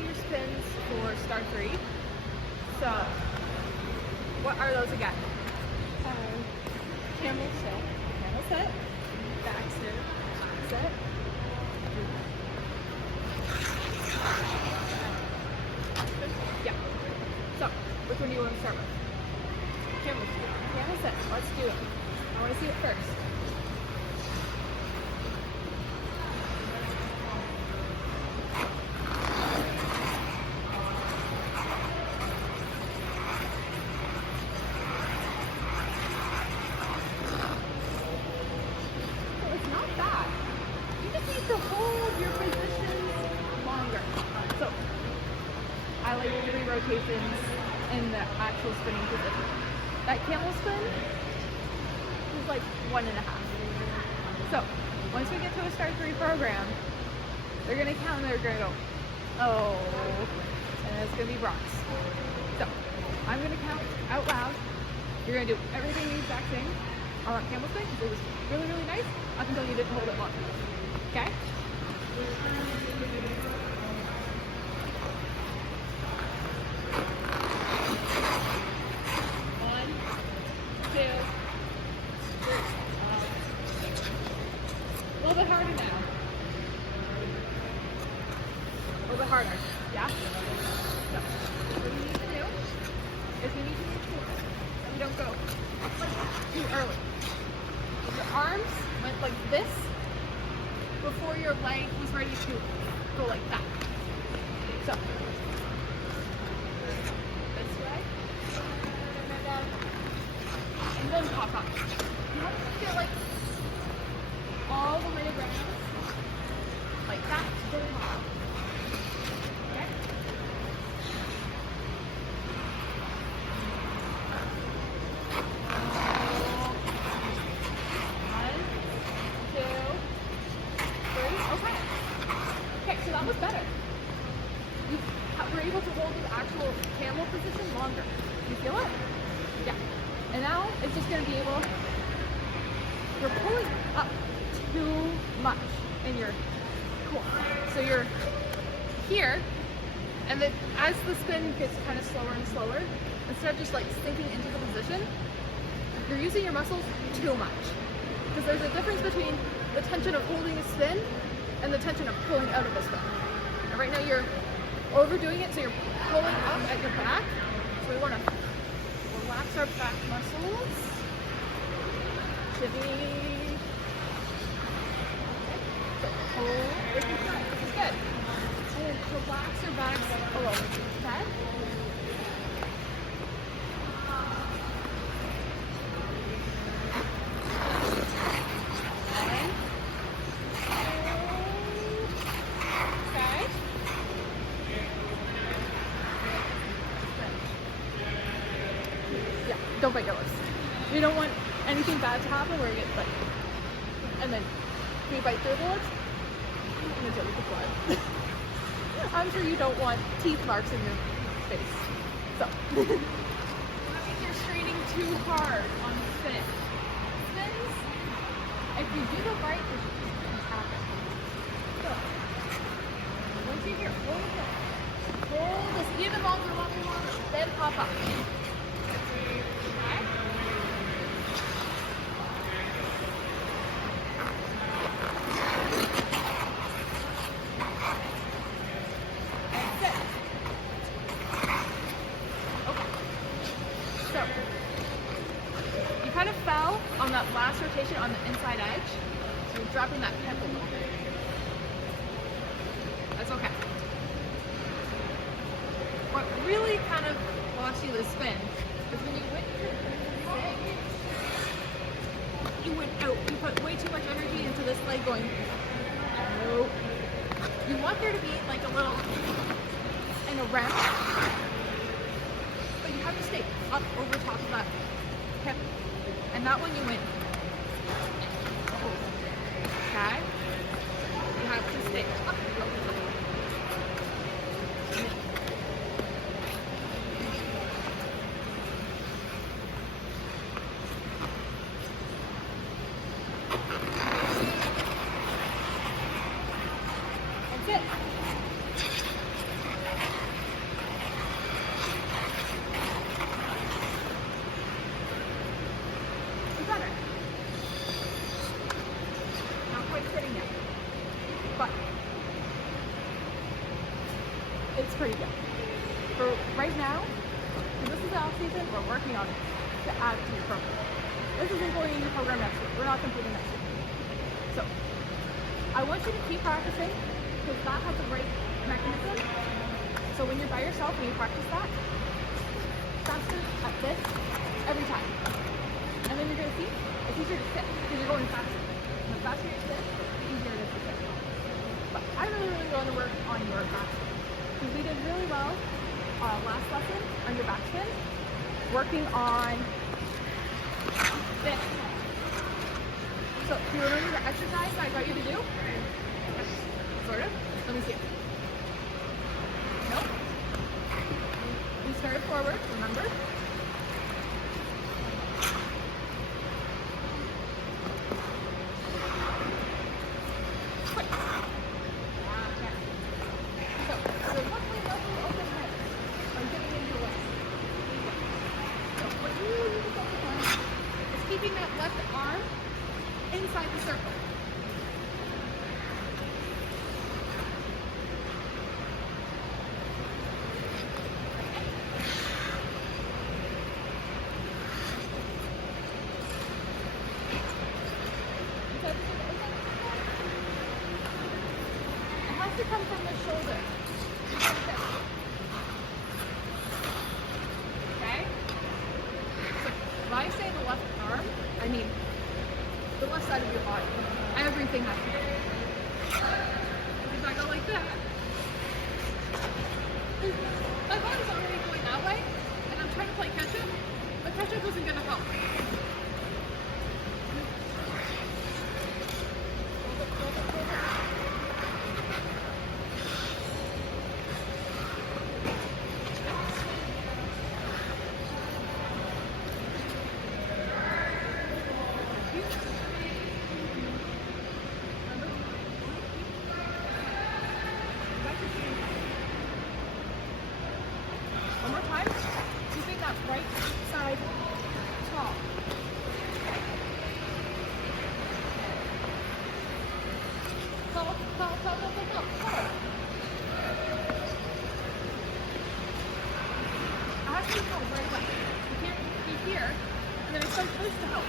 doing your spins for start 3. So, what are those again? Camel sit. Camel sit, Back sit. sit, yeah. So, which one do you want to start with? Camel sit. Camel sit. Let's do it. I want to see it first. So it's not bad. You just need to hold your positions longer. So I like 3 rotations in the actual spinning position. That camel spin is like 1.5. So once we get to a start 3 program, they're gonna count and they're gonna go, oh, and it's gonna be rocks. So I'm gonna count out loud. You're gonna do everything the exact same on that camel spin because it was really, really nice up until you didn't hold it long. Okay? One, two, three. A little bit harder now. A little bit harder. Yeah? So, what we need to do is we need to make sure that we don't go too early. If your arms went like this before your leg was ready to go like that. So, this way. And then pop up. You want to feel like all the way around, like that, to the top. Okay? One, two, three. Okay. Okay, so that was better. You were able to hold the actual camel position longer. You feel it? Yeah. And now it's just going to be able, you're pulling up too much in your core. So you're here, and then as the spin gets kind of slower and slower, instead of just like sinking into the position, you're using your muscles too much. Because there's a difference between the tension of holding a spin and the tension of pulling out of a spin. And right now you're overdoing it, so you're pulling up at your back. So we want to relax our back muscles. Shimmy. Hold. This is good. This is good. And then relax your back a little. Okay? One. Okay. Yeah, don't bite your lips. We don't want anything bad to happen where we get like, and then we bite through the lips. I'm gonna tell you the blood. I'm sure you don't want teeth marks in your face. So, that means you're straining too hard on the spin. Spins, if you do them right, it can happen. So, once you're here, hold it. Hold this even longer, then pop up. Okay? So, you kind of fell on that last rotation on the inside edge, so you're dropping that hip a little bit. That's okay. What really kind of lost you the spin is when you went to sit, you went out. You put way too much energy into this leg going, no. You want there to be like a little, in a round, but you have to stay up over top of that hip. And that one you went. Okay? You have to stay up over top. That's it. pretty good. For right now, this is the off season, we're working on it to add to your program. This isn't going in your program next week. We're not completing next week. So I want you to keep practicing because that has the right mechanism. So when you're by yourself and you practice that, faster at this every time. And then you're going to see it's easier to sit because you're going faster. And the faster you sit, the easier it is to sit. But I really want to work on your back spin. Because we did really well last lesson on your back spin, working on this. So do you remember the exercise that I got you to do? Sort of. Let me see. No? You started forward, remember? Quick. So, the lovely open head are getting into the way. So what you need to focus on is keeping that left arm inside the circle. It has to come from the shoulder. Okay? So when I say the left arm, I mean the left side of your body. Everything has to go. If I go like that, my body's already going that way, and I'm trying to play catch up, but catch up isn't going to help. One more time. Keeping that right side tall. Tall. I have to be tall right away. You can't be here and then it's so close to help.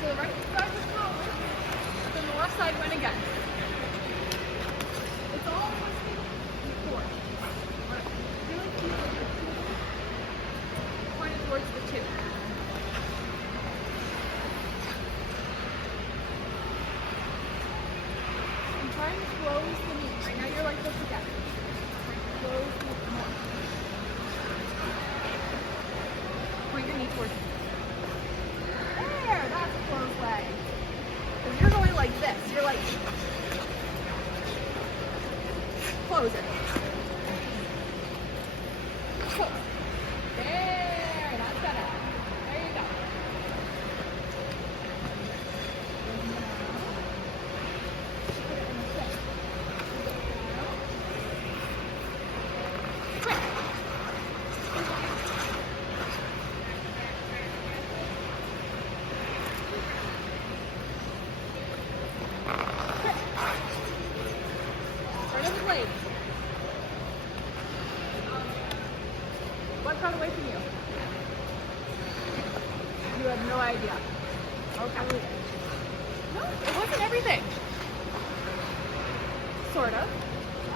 So the right side was taller, then the left side went again. It's all twisting forward. Really keep your pointed towards the two. And try and close the knee. Right now you're like this again. Close the knee more. Point your knee towards you. There, that's a close leg. Because you're going like this. You're like close it. Close. There, that's better. There you go. Put it in the sit. Quick. Quick. Turn of the blade. What got away from you? You have no idea. Okay. No, it wasn't everything. Sort of.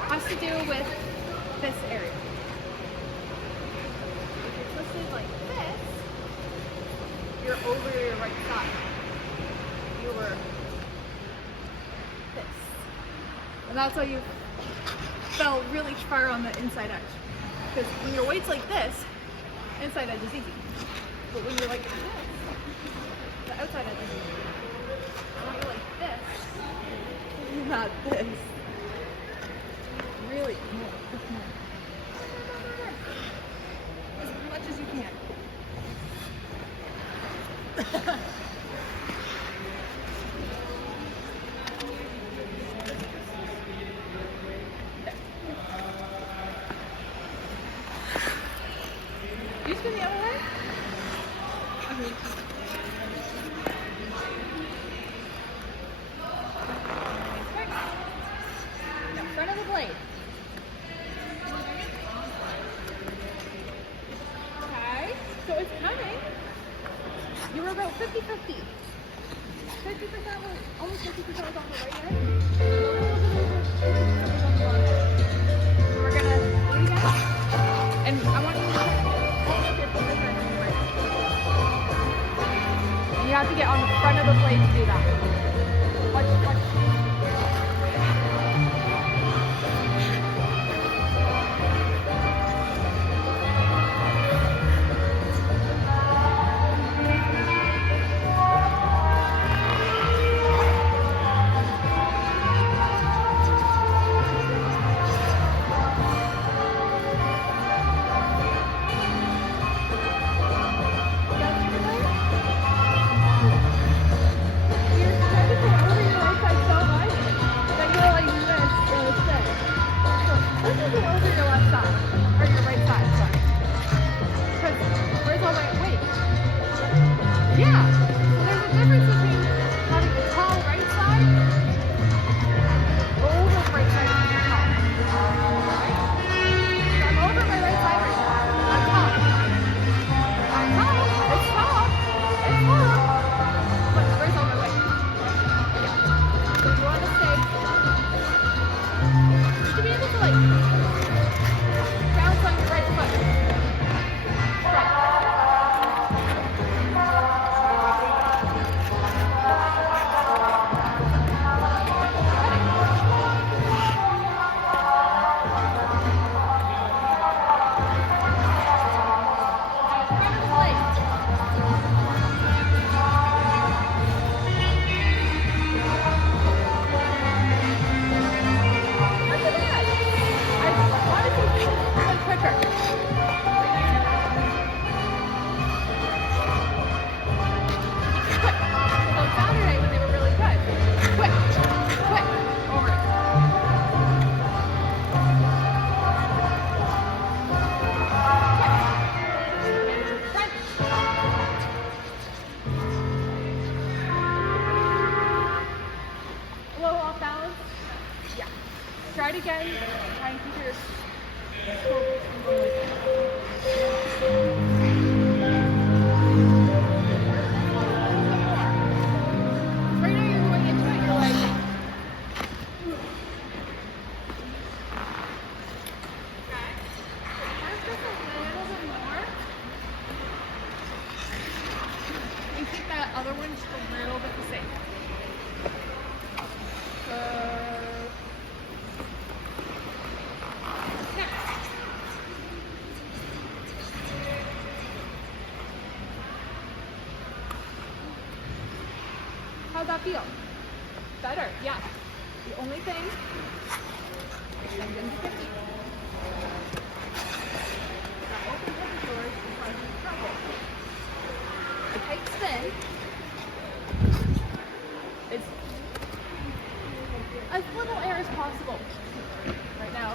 Has to do with this area. If you're twisted like this, you're over your right side. You were this. And that's why you fell really far on the inside edge. Because when your weight's like this, inside edge is easy. But when you're like this, the outside edge is easy. And when you're like this, not this. Really, more, push more. As much as you can. You spin the other way? Okay. about 50-50. 50% was, almost 50% was on the right edge. A little bit was on the wrong edge. So we're gonna do it again. And I want you to hold up your fingers right on your right. You have to get on the front of the blade to do that. Watch. Try it again. Try and keep your focus on going like that. Right now you're going into it, you're like, just a little bit more. And keep that other one just a little bit the same. How'd that feel? Better, yeah. The only thing is I'm going to 50. That opens up the doors in front of the trouble. A tight spin is as little air as possible. Right now,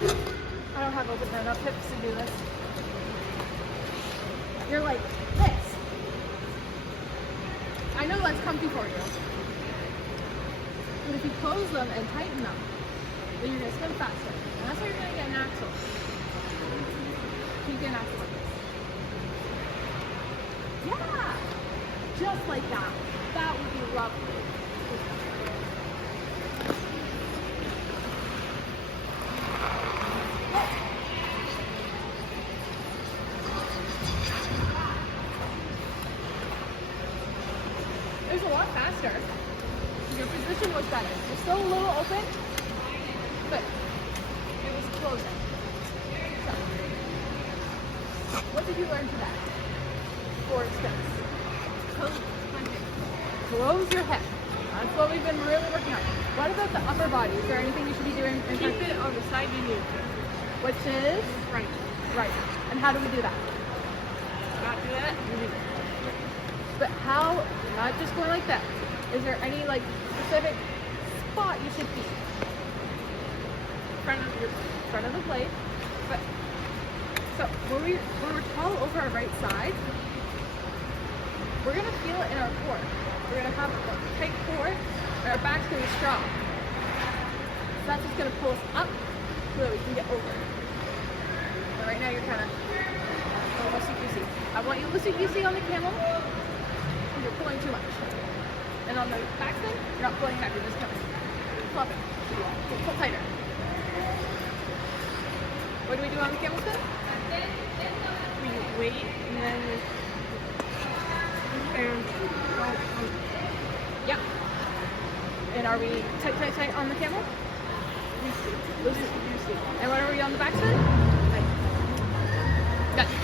I don't have open enough hips to do this. You're like this. I know that's comfy for you. But if you close them and tighten them, then you're going to spin faster. And that's how you're going to get an axle. You get an axle like this. Yeah! Just like that. That would be lovely. It was a lot faster. Your position was better. You're still a little open, but it was closing. So, what did you learn today? Forward steps. Close your hip. That's what we've been really working on. What about the upper body? Is there anything you should be doing? Keep it on the side you need to. Which is? Right. Right. And how do we do that? Not do that. But how, not just going like that. Is there any like specific spot you should be? Front of the plate. But so when we're tall over our right side, we're gonna feel it in our core. We're gonna have a tight core and our back's gonna be strong. So that's just gonna pull us up so that we can get over. But right now you're kinda almost you can see. How want you to loosen. You see on the camel, you're pulling too much. And on the back spin, you're not pulling back, you're just coming. Flop it. Pull tighter. What do we do on the camel spin? We wait and then Yeah. And are we tight on the camel? we see. Loose. And what are we on the back spin?